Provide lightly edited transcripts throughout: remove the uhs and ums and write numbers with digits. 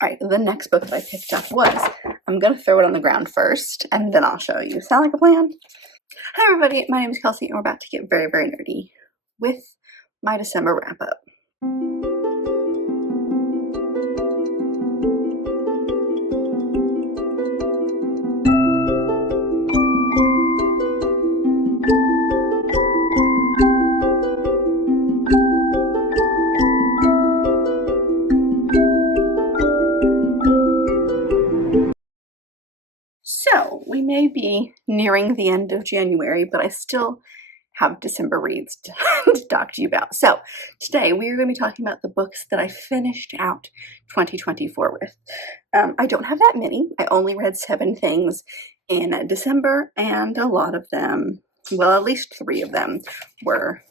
All right, the next book that I picked up was, I'm going to throw it on the ground first, and then I'll show you. Sound like a plan? Hi everybody, my name is Kelsey, and we're about to get very, very nerdy with my December wrap-up. So, we may be nearing the end of January, but I still have December reads to talk to you about. So, today we are going to be talking about the books that I finished out 2024 with. I don't have that many. I only read 7 things in December, and a lot of them, well, at least 3 of them were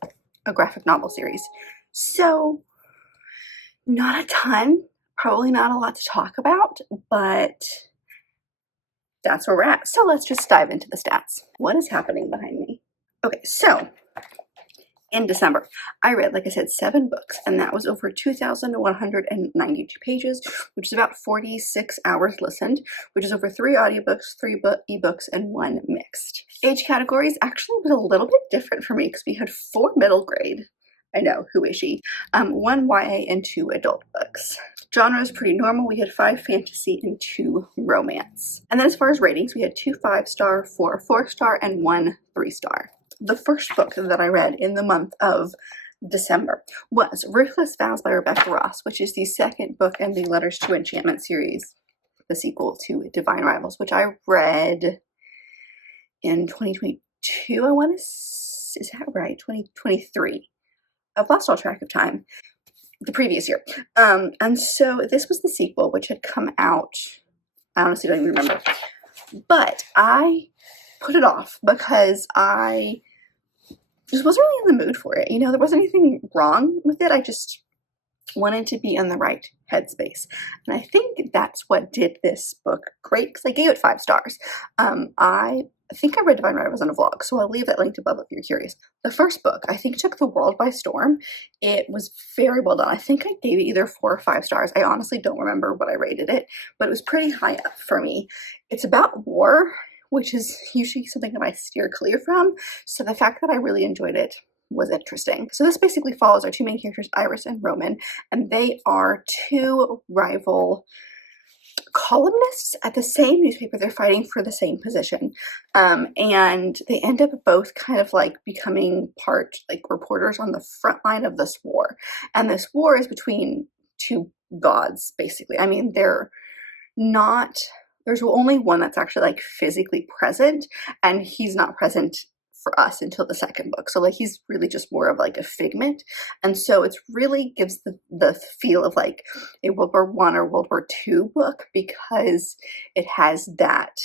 a graphic novel series. So, not a ton, probably not a lot to talk about, but that's where we're at. So let's just dive into the stats. What is happening behind me? Okay, so in December, I read, like I said, 7 books, and that was over 2,192 pages, which is about 46 hours listened, which is over 3 audiobooks, 3 ebooks, and 1 mixed. Age categories actually was a little bit different for me because we had 4 middle grade. I know, who is she? 1 YA and 2 adult books. Genre is pretty normal. We had 5 fantasy and 2 romance. And then as far as ratings, we had 2 5-star, 4 4-star, and 1 3-star. The first book that I read in the month of December was Ruthless Vows by Rebecca Ross, which is the second book in the Letters to Enchantment series, the sequel to Divine Rivals, which I read in 2022, I want to, is that right? 2023. I've lost all track of time. The previous year. And so this was the sequel, which had come out, I honestly don't even remember. But I put it off because I just wasn't really in the mood for it. You know, there wasn't anything wrong with it. I just wanted to be in the right headspace. And I think that's what did this book great, because I gave it 5 stars. I think I read Divine Rivals in a vlog, so I'll leave that linked above if you're curious. The first book, I think, took the world by storm. It was very well done. I think I gave it either 4 or 5 stars. I honestly don't remember what I rated it, but it was pretty high up for me. It's about war, which is usually something that I steer clear from, so the fact that I really enjoyed it was interesting. So this basically follows our 2 main characters, Iris and Roman, and they are 2 rival columnists at the same newspaper. They're fighting for the same position, and they end up both kind of like becoming reporters on the front line of this war. And this war is between 2 gods, basically. I mean, there's only one that's actually like physically present, and he's not present for us until the second book. So like he's really just more of like a figment. And so it's really gives the feel of like a World War I or World War II book, because it has that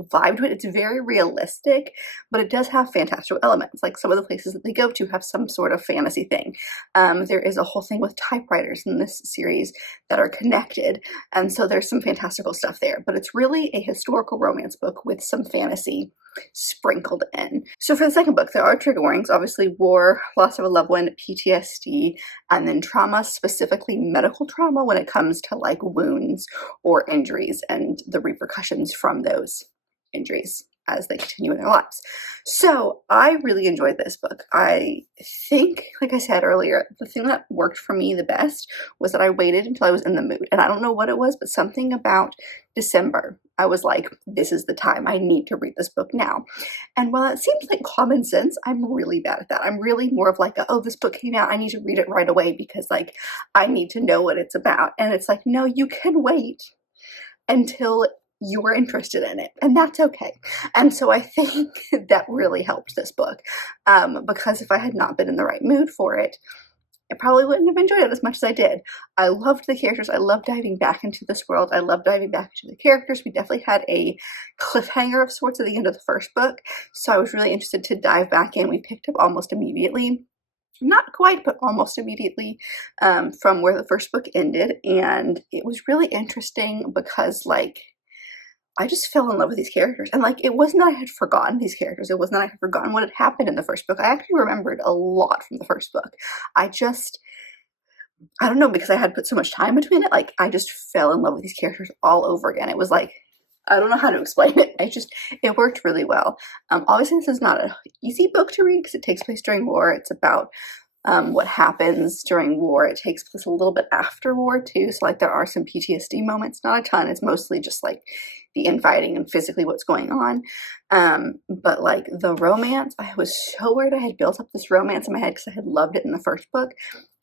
vibe to it. It's very realistic, but it does have fantastical elements. Like some of the places that they go to have some sort of fantasy thing. There is a whole thing with typewriters in this series that are connected, and so there's some fantastical stuff there. But it's really a historical romance book with some fantasy sprinkled in. So for the second book, there are trigger warnings. Obviously, war, loss of a loved one, PTSD, and then trauma, specifically medical trauma when it comes to like wounds or injuries and the repercussions from those injuries as they continue in their lives. So I really enjoyed this book. I think, like I said earlier, the thing that worked for me the best was that I waited until I was in the mood. And I don't know what it was, but something about December, I was like, this is the time. I need to read this book now. And while it seems like common sense, I'm really bad at that. I'm really more of like, oh, this book came out, I need to read it right away because like I need to know what it's about. And it's like, no, you can wait until you were interested in it, and that's okay. And so I think that really helped this book, because if I had not been in the right mood for it, I probably wouldn't have enjoyed it as much as I did. I loved the characters. I loved diving back into this world. I loved diving back into the characters. We definitely had a cliffhanger of sorts at the end of the first book, so I was really interested to dive back in. We picked up almost immediately, not quite, but almost immediately, from where the first book ended, and it was really interesting because like I just fell in love with these characters. And like, it wasn't that I had forgotten these characters. It wasn't that I had forgotten what had happened in the first book. I actually remembered a lot from the first book. I just I don't know, because I had put so much time between it, like I just fell in love with these characters all over again. It was like, I don't know how to explain it. It worked really well. Obviously this is not an easy book to read because it takes place during war. It's about what happens during war. It takes place a little bit after war too. So like there are some PTSD moments, not a ton. It's mostly just like the infighting and physically what's going on. But like the romance, I was so worried I had built up this romance in my head because I had loved it in the first book.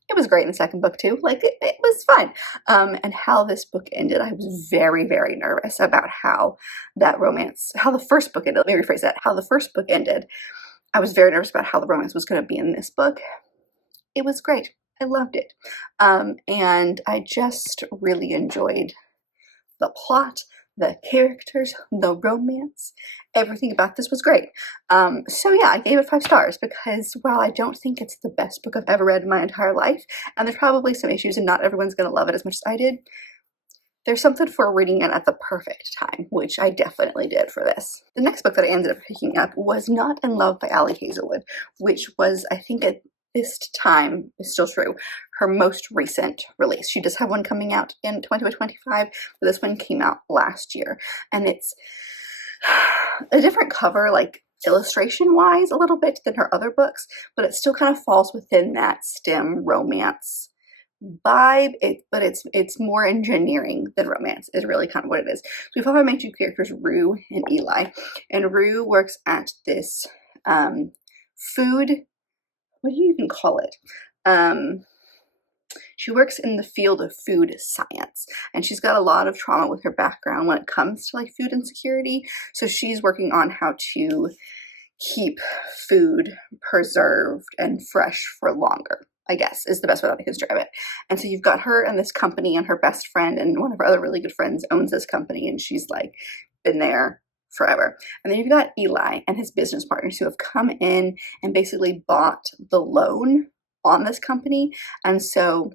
It was great in the second book too. Like it was fine. And how this book ended, I was very, very nervous about how the first book ended. Let me rephrase that. How the first book ended. I was very nervous about how the romance was going to be in this book. It was great. I loved it. And I just really enjoyed the plot, the characters, the romance. Everything about this was great. So yeah, I gave it 5 stars because while I don't think it's the best book I've ever read in my entire life, and there's probably some issues and not everyone's going to love it as much as I did, there's something for reading it at the perfect time, which I definitely did for this. The next book that I ended up picking up was Not in Love by Ali Hazelwood, which was, I think at this time, is still true, her most recent release. She does have one coming out in 2025, but this one came out last year. And it's a different cover, like illustration-wise, a little bit than her other books, but it still kind of falls within that STEM romance vibe, but it's more engineering than romance is really kind of what it is. So we follow my 2 characters, Rue and Eli, and Rue works at this food, what do you even call it? She works in the field of food science, and she's got a lot of trauma with her background when it comes to like food insecurity. So she's working on how to keep food preserved and fresh for longer, I guess is the best way that I can describe it. And so you've got her and this company, and her best friend and one of her other really good friends owns this company, and she's like been there forever. And then you've got Eli and his business partners who have come in and basically bought the loan on this company. And so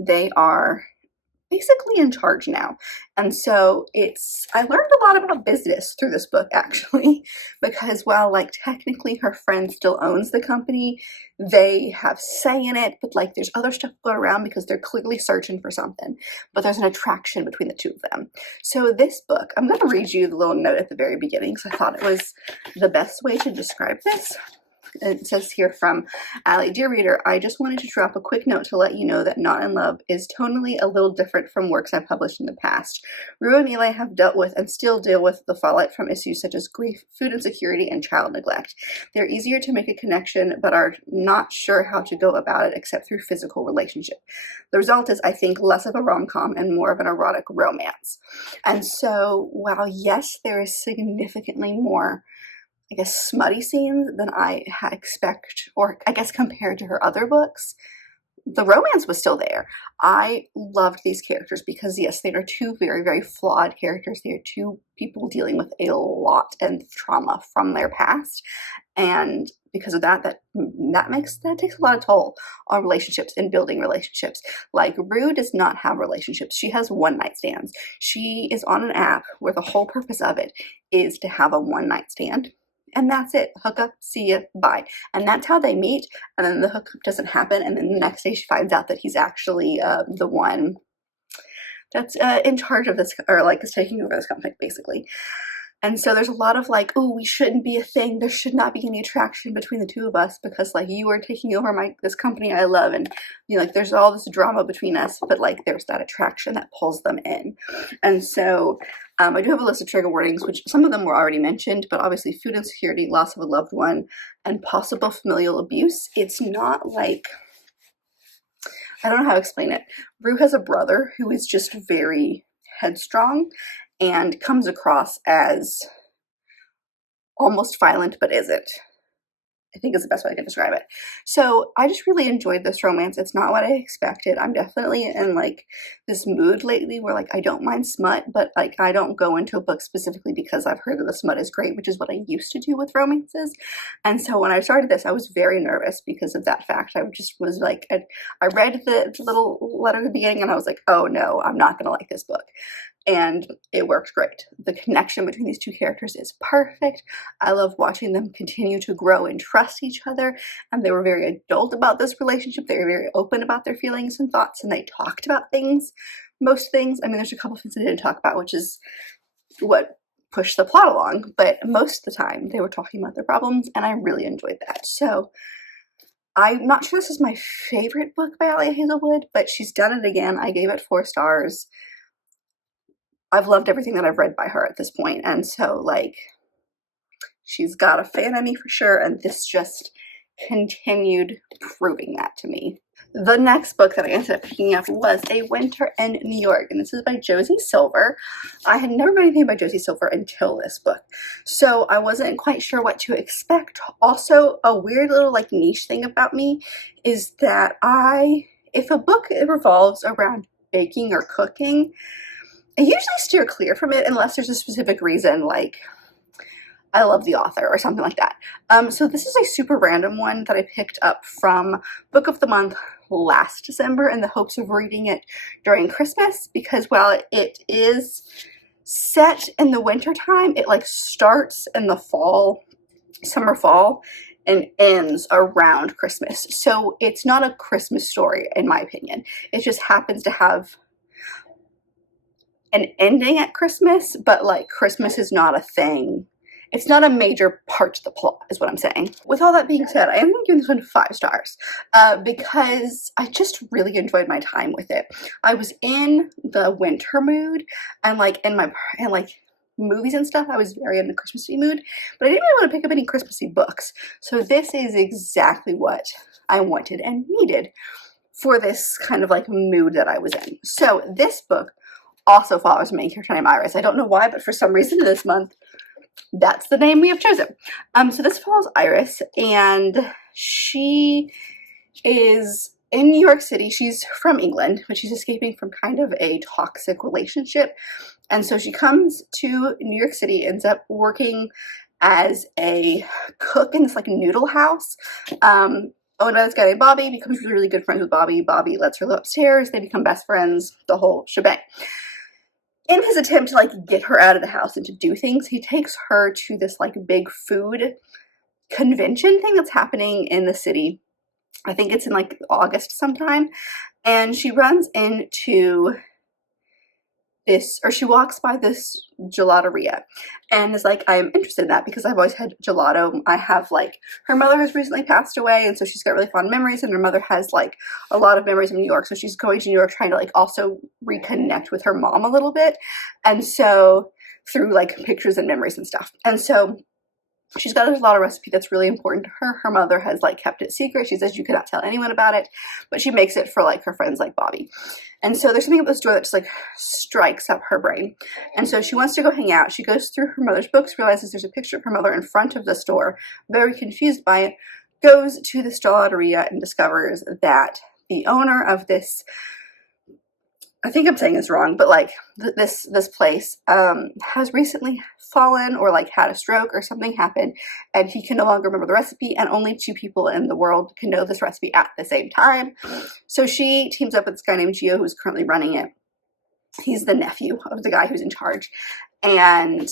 they are basically in charge now. And so I learned a lot about business through this book actually, because while like technically her friend still owns the company, they have say in it, but like there's other stuff going around because they're clearly searching for something, but there's an attraction between the two of them. So this book, I'm going to read you the little note at the very beginning because I thought it was the best way to describe this. It says here from Ali, "Dear reader, I just wanted to drop a quick note to let you know that Not in Love is tonally a little different from works I've published in the past. Rue and Eli have dealt with and still deal with the fallout from issues such as grief, food insecurity, and child neglect. They're easier to make a connection, but are not sure how to go about it except through physical relationship. The result is, I think, less of a rom-com and more of an erotic romance." And so, while yes, there is significantly more, I guess, smutty scenes than I expect, or I guess compared to her other books, the romance was still there. I loved these characters because yes, they are 2 very, very flawed characters. They are 2 people dealing with a lot of trauma from their past. And because of that takes a lot of toll on relationships and building relationships. Like Rue does not have relationships. She has one-night stands. She is on an app where the whole purpose of it is to have a one-night stand. And that's it. Hook up, see ya, bye. And that's how they meet. And then the hookup doesn't happen. And then the next day she finds out that he's actually the one that's in charge of this, or like is taking over this company, basically. And so there's a lot of like, oh, we shouldn't be a thing. There should not be any attraction between the 2 of us because like you are taking over this company I love, and you know, like there's all this drama between us, but like there's that attraction that pulls them in. And so I do have a list of trigger warnings, which some of them were already mentioned, but obviously food insecurity, loss of a loved one, and possible familial abuse. It's not like, I don't know how to explain it. Rue has a brother who is just very headstrong and comes across as almost violent, but isn't. I think is the best way I can describe it. So I just really enjoyed this romance. It's not what I expected. I'm definitely in like this mood lately where like I don't mind smut, but like I don't go into a book specifically because I've heard that the smut is great, which is what I used to do with romances. And so when I started this, I was very nervous because of that fact. I just was like, I read the little letter at the beginning and I was like, oh no, I'm not gonna like this book. And it works great. The connection between these 2 characters is perfect. I love watching them continue to grow in trust trust each other, and they were very adult about this relationship. They were very open about their feelings and thoughts, and they talked about things, most things. I mean, there's a couple things they didn't talk about, which is what pushed the plot along, but most of the time they were talking about their problems, and I really enjoyed that. So I'm not sure this is my favorite book by Alia Hazelwood, but she's done it again. I gave it 4 stars. I've loved everything that I've read by her at this point, and so like she's got a fan of me for sure, and this just continued proving that to me. The next book that I ended up picking up was A Winter in New York, and this is by Josie Silver. I had never read anything by Josie Silver until this book, so I wasn't quite sure what to expect. Also, a weird little like niche thing about me is that if a book revolves around baking or cooking, I usually steer clear from it unless there's a specific reason, like I love the author or something like that. So this is a super random one that I picked up from Book of the Month last December in the hopes of reading it during Christmas, because while it is set in the winter time, it like starts in the fall, summer fall, and ends around Christmas. So it's not a Christmas story in my opinion. It just happens to have an ending at Christmas, but like Christmas is not a thing. It's not a major part to the plot, is what I'm saying. With all that being said, I am going to give this one 5 stars because I just really enjoyed my time with it. I was in the winter mood, and like in like movies and stuff, I was very in the Christmassy mood, but I didn't really want to pick up any Christmassy books. So this is exactly what I wanted and needed for this kind of like mood that I was in. So this book also follows a main character named Iris. I don't know why, but for some reason this month, that's the name we have chosen. So this follows Iris, and she is in New York City. She's from England, but she's escaping from kind of a toxic relationship. And so she comes to New York City, ends up working as a cook in this like noodle house. Owned by this guy named Bobby, becomes really, really good friends with Bobby. Bobby lets her go upstairs. They become best friends, the whole shebang. In his attempt to like get her out of the house and to do things, he takes her to this like big food convention thing that's happening in the city. I think it's in like August sometime. And she runs into this, or she walks by this gelateria and is like, I'm interested in that because I've always had gelato. I have like, her mother has recently passed away, and so she's got really fond memories, and her mother has like a lot of memories of New York, so she's going to New York trying to like also reconnect with her mom a little bit, and so through like pictures and memories and stuff. And so she's got a lot of recipe that's really important to her. Her mother has like kept it secret. She says you cannot tell anyone about it, but she makes it for like her friends like Bobby. And so there's something about the store that just like strikes up her brain. And so she wants to go hang out. She goes through her mother's books, realizes there's a picture of her mother in front of the store, very confused by it, goes to the gelateria and discovers that the owner of this, I think I'm saying this wrong, but like this place has recently fallen or like had a stroke or something happened, and he can no longer remember the recipe, and only 2 people in the world can know this recipe at the same time. So she teams up with this guy named Gio, who's currently running it. He's the nephew of the guy who's in charge, and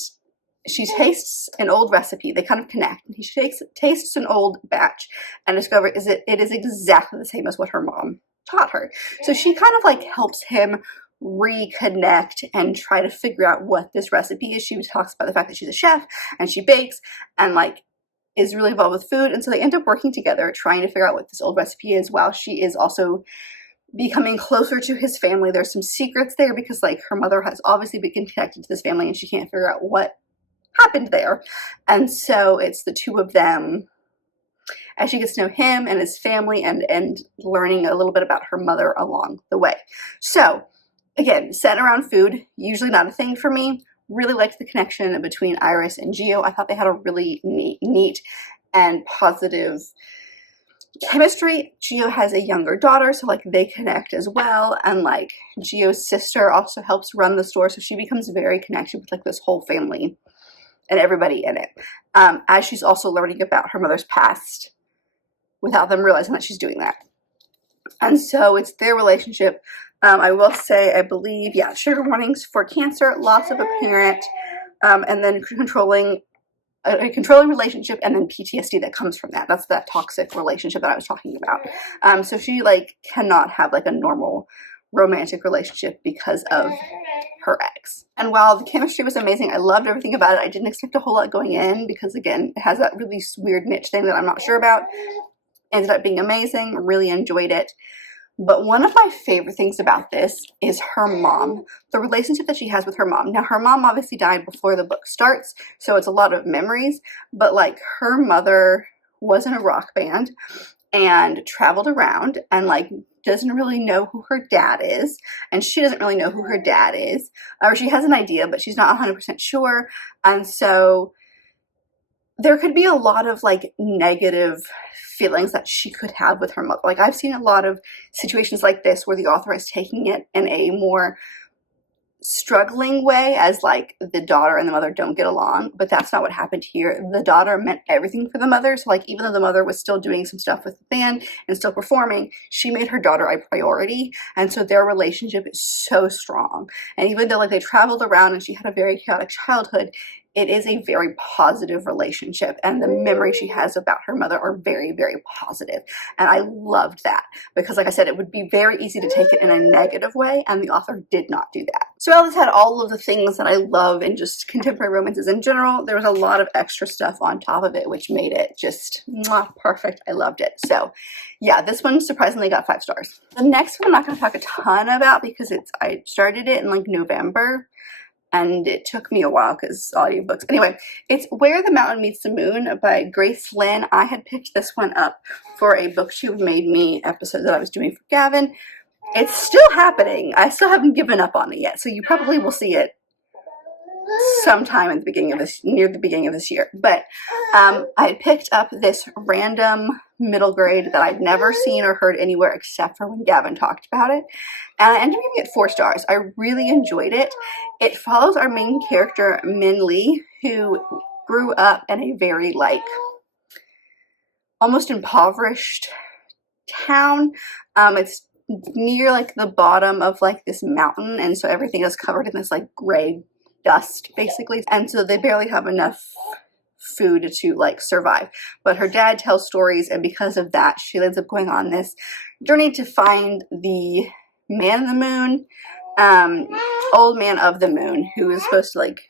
she tastes an old recipe. They kind of connect. He tastes an old batch and discovers it is exactly the same as what her mom taught her. So she kind of like helps him reconnect and try to figure out what this recipe is. She talks about the fact that she's a chef and she bakes and like is really involved with food, and so they end up working together trying to figure out what this old recipe is, while she is also becoming closer to his family. There's some secrets there because like her mother has obviously been connected to this family and she can't figure out what happened there, and so it's the 2 of them as she gets to know him and his family, and learning a little bit about her mother along the way. So again, set around food, usually not a thing for me. Really liked the connection between Iris and Gio. I thought they had a really neat and positive chemistry. Gio has a younger daughter, so like they connect as well, and like Gio's sister also helps run the store, so she becomes very connected with like this whole family and everybody in it, as she's also learning about her mother's past without them realizing that she's doing that. And so it's their relationship. I will say, I believe, trigger warnings for cancer, loss of a parent, and then controlling a controlling relationship and then PTSD that comes from that. That's that toxic relationship that I was talking about. So she like cannot have like a normal romantic relationship because of her ex. And while the chemistry was amazing, I loved everything about it. I didn't expect a whole lot going in because, again, it has that really weird niche thing that I'm not sure about. Ended up being amazing. Really enjoyed it. But one of my favorite things about this is her mom, the relationship that she has with her mom. Now, her mom obviously died before the book starts, so it's a lot of memories, but like her mother was in a rock band and traveled around and like doesn't really know who her dad is, and she doesn't really know who her dad is, or she has an idea, but she's not 100% sure, and so there could be a lot of like negative feelings that she could have with her mother. Like I've seen a lot of situations like this where the author is taking it in a more struggling way, as like the daughter and the mother don't get along, but that's not what happened here. The daughter meant everything for the mother, so like even though the mother was still doing some stuff with the band and still performing, she made her daughter a priority, and so their relationship is so strong. And even though like they traveled around and she had a very chaotic childhood, it is a very positive relationship, and the memories she has about her mother are very, very positive. And I loved that because, like I said, it would be very easy to take it in a negative way, and the author did not do that. So Alice had all of the things that I love in just contemporary romances in general. There was a lot of extra stuff on top of it, which made it just perfect. I loved it. So yeah, this one surprisingly got 5 stars. The next one I'm not going to talk a ton about because I started it in like November. And it took me a while because audiobooks. Anyway, it's Where the Mountain Meets the Moon by Grace Lynn. I had picked this one up for a Booktube Made Me episode that I was doing for Gavin. It's still happening. I still haven't given up on it yet, so you probably will see it sometime at the beginning of this, near the beginning of this year. But I picked up this random middle grade that I'd never seen or heard anywhere except for when Gavin talked about it. And I ended up giving it 4 stars. I really enjoyed it. It follows our main character, Min Lee, who grew up in a very like almost impoverished town. It's near like the bottom of like this mountain, and so everything is covered in this like gray dust basically, and so they barely have enough food to like survive. But her dad tells stories, and because of that she ends up going on this journey to find the man in the moon, old man of the moon, who is supposed to like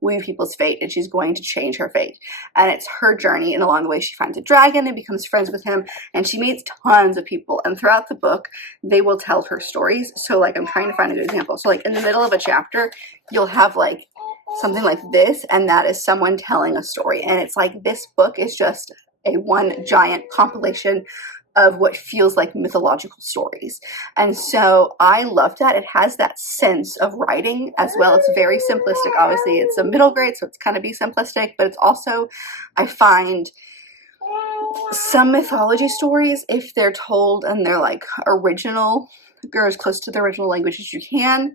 weave people's fate, and she's going to change her fate. And it's her journey, and along the way she finds a dragon and becomes friends with him, and she meets tons of people, and throughout the book they will tell her stories. So like I'm trying to find a good example. So like in the middle of a chapter you'll have like something like this, and that is someone telling a story, and it's like this book is just a one giant compilation of what feels like mythological stories. And so I love that. It has that sense of writing as well. It's very simplistic. Obviously it's a middle grade, so it's kind of be simplistic, but it's also, I find some mythology stories, if they're told and they're like original or as close to the original language as you can,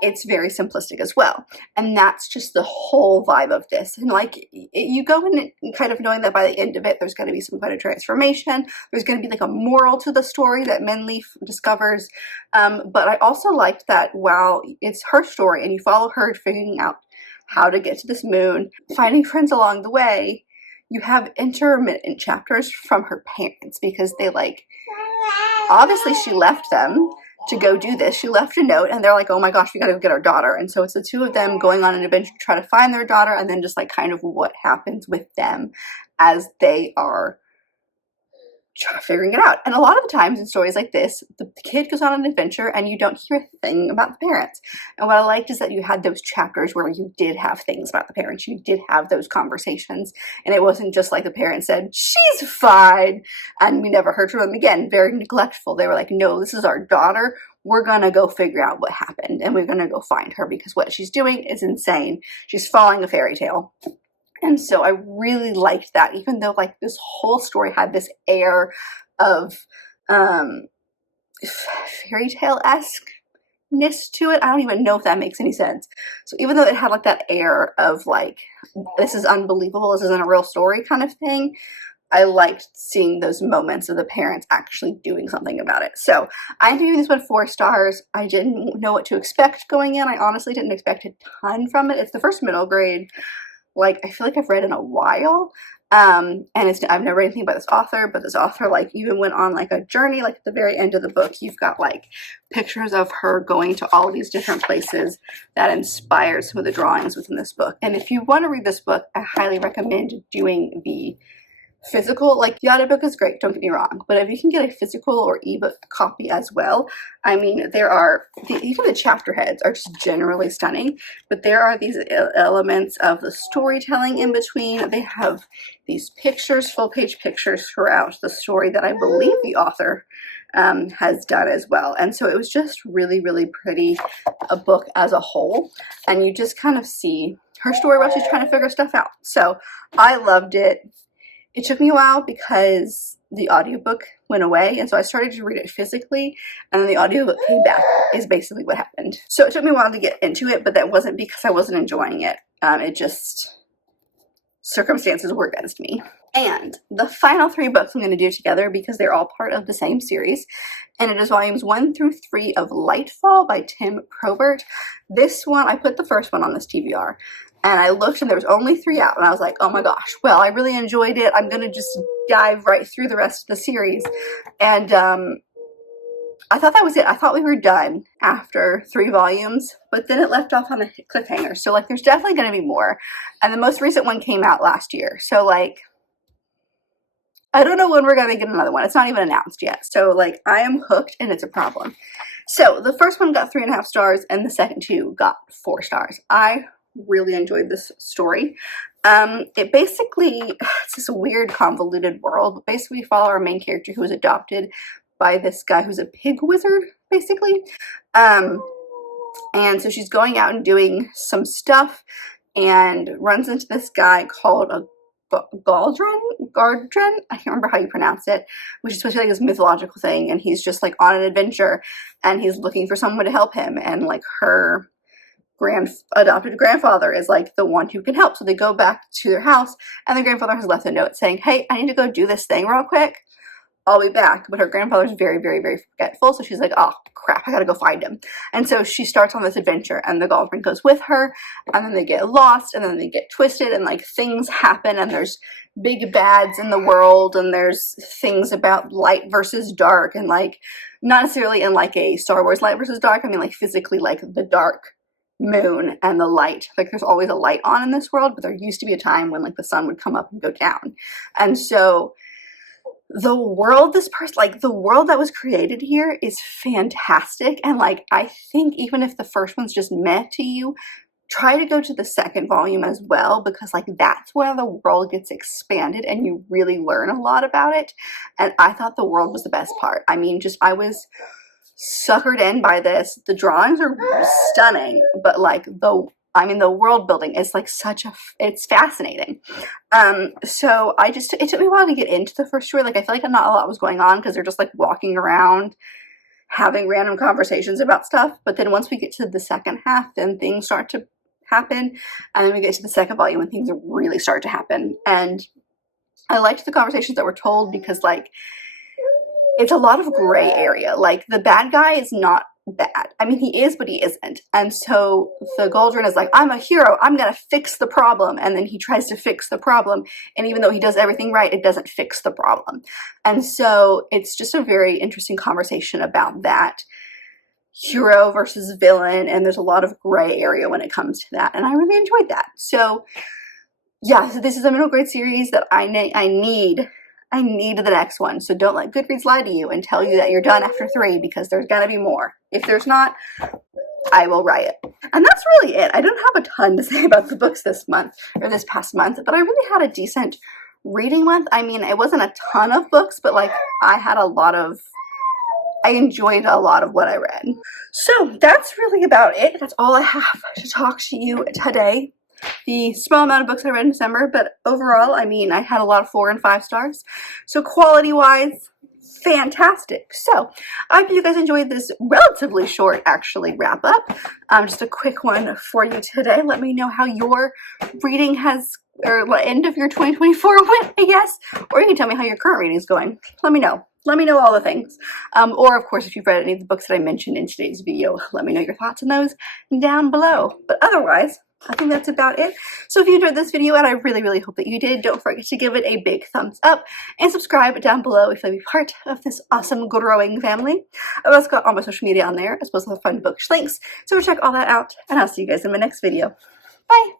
it's very simplistic as well. And that's just the whole vibe of this. And like you go in kind of knowing that by the end of it there's going to be some kind of transformation, there's going to be like a moral to the story that Min Lee discovers, but I also liked that while it's her story and you follow her figuring out how to get to this moon, finding friends along the way, you have intermittent chapters from her parents, because they like, obviously she left them to go do this. She left a note, and they're like, oh my gosh, we gotta go get our daughter. And so it's the two of them going on an adventure to try to find their daughter, and then just like kind of what happens with them as they are figuring it out. And a lot of the times in stories like this, the kid goes on an adventure and you don't hear a thing about the parents. And what I liked is that you had those chapters where you did have things about the parents. You did have those conversations, and it wasn't just like the parents said, she's fine, and we never heard from them again. Very neglectful. They were like, no, this is our daughter. We're gonna go figure out what happened, and we're gonna go find her, because what she's doing is insane. She's following a fairy tale. And so I really liked that, even though like this whole story had this air of fairy tale-esque-ness to it. I don't even know if that makes any sense. So even though it had like that air of like, this is unbelievable, this isn't a real story kind of thing, I liked seeing those moments of the parents actually doing something about it. So I'm giving this one 4 stars. I didn't know what to expect going in. I honestly didn't expect a ton from it. It's the first middle grade. like I feel like I've read in a while. And I've never read anything about this author, but this author like even went on like a journey. Like at the very end of the book, you've got like pictures of her going to all these different places that inspires some of the drawings within this book. And if you want to read this book, I highly recommend doing the physical. Like the audiobook is great, don't get me wrong, but if you can get a physical or ebook copy as well, I mean, there are even the chapter heads are just generally stunning, but there are these elements of the storytelling in between. They have these pictures, full page pictures throughout the story that I believe the author has done as well. And so it was just really, really pretty, a book as a whole, and you just kind of see her story while she's trying to figure stuff out. So I loved it. It took me a while because the audiobook went away, and so I started to read it physically, and then the audiobook came back, is basically what happened. So it took me a while to get into it, but that wasn't because I wasn't enjoying it. It just, circumstances were against me. And the final 3 books I'm going to do together, because they're all part of the same series, and it is volumes 1 through 3 of Lightfall by Tim Probert. This one, I put the first one on this TBR, and I looked and there was only 3 out, and I was like, oh my gosh, well, I really enjoyed it. I'm going to just dive right through the rest of the series. And I thought that was it. I thought we were done after 3 volumes, but then it left off on a cliffhanger. So like there's definitely going to be more. And the most recent one came out last year. So like, I don't know when we're going to get another one. It's not even announced yet. So like I am hooked, and it's a problem. So the first one got 3.5 stars, and the second 2 got 4 stars. I really enjoyed this story. It basically, it's this weird convoluted world. Basically we follow our main character who was adopted by this guy who's a pig wizard, basically. And so she's going out and doing some stuff and runs into this guy called a Gardren, I can't remember how you pronounce it, which is supposed to be like this mythological thing, and he's just like on an adventure, and he's looking for someone to help him, and like her adopted grandfather is like the one who can help. So they go back to their house, and the grandfather has left a note saying, hey, I need to go do this thing real quick. I'll be back. But her grandfather's very, very, very forgetful. So she's like, oh crap, I gotta go find him. And so she starts on this adventure, and the girlfriend goes with her, and then they get lost, and then they get twisted, and like things happen, and there's big bads in the world, and there's things about light versus dark, and like not necessarily in like a Star Wars light versus dark. I mean like physically like the dark moon and the light. Like there's always a light on in this world, but there used to be a time when like the sun would come up and go down. And so the world the world that was created here is fantastic. And like I think even if the first one's just meh to you, try to go to the second volume as well, because like that's where the world gets expanded and you really learn a lot about it. And I thought the world was the best part. I mean, just I was suckered in by this. The drawings are stunning, but like the world building is like it's fascinating. So it took me a while to get into the first story. Like I feel like not a lot was going on because they're just like walking around having random conversations about stuff. But then once we get to the second half, then things start to happen, and then we get to the second volume and things really start to happen. And I liked the conversations that were told because like it's a lot of gray area. Like the bad guy is not bad. I mean, he is, but he isn't. And so the Gauldron is like, I'm a hero, I'm gonna fix the problem. And then he tries to fix the problem, and even though he does everything right, it doesn't fix the problem. And so it's just a very interesting conversation about that hero versus villain, and there's a lot of gray area when it comes to that, and I really enjoyed that. So yeah, so this is a middle grade series that I need the next one. So don't let Goodreads lie to you and tell you that you're done after 3, because there's gonna be more. If there's not, I will riot. And that's really it. I don't have a ton to say about the books this month, or this past month, but I really had a decent reading month. I mean, it wasn't a ton of books, but like I enjoyed a lot of what I read. So that's really about it. That's all I have to talk to you today. The small amount of books I read in December, but overall, I mean, I had a lot of 4 and 5 stars. So quality-wise, fantastic. So I hope you guys enjoyed this relatively short, actually, wrap-up. Just a quick one for you today. Let me know how your reading or end of your 2024 went, I guess. Or you can tell me how your current reading is going. Let me know. Let me know all the things. Or, of course, if you've read any of the books that I mentioned in today's video, let me know your thoughts on those down below. But otherwise, I think that's about it. So if you enjoyed this video, and I really, really hope that you did, don't forget to give it a big thumbs up and subscribe down below if you'll be part of this awesome growing family. I've also got all my social media on there, as well as the fun bookish links. So check all that out, and I'll see you guys in my next video. Bye!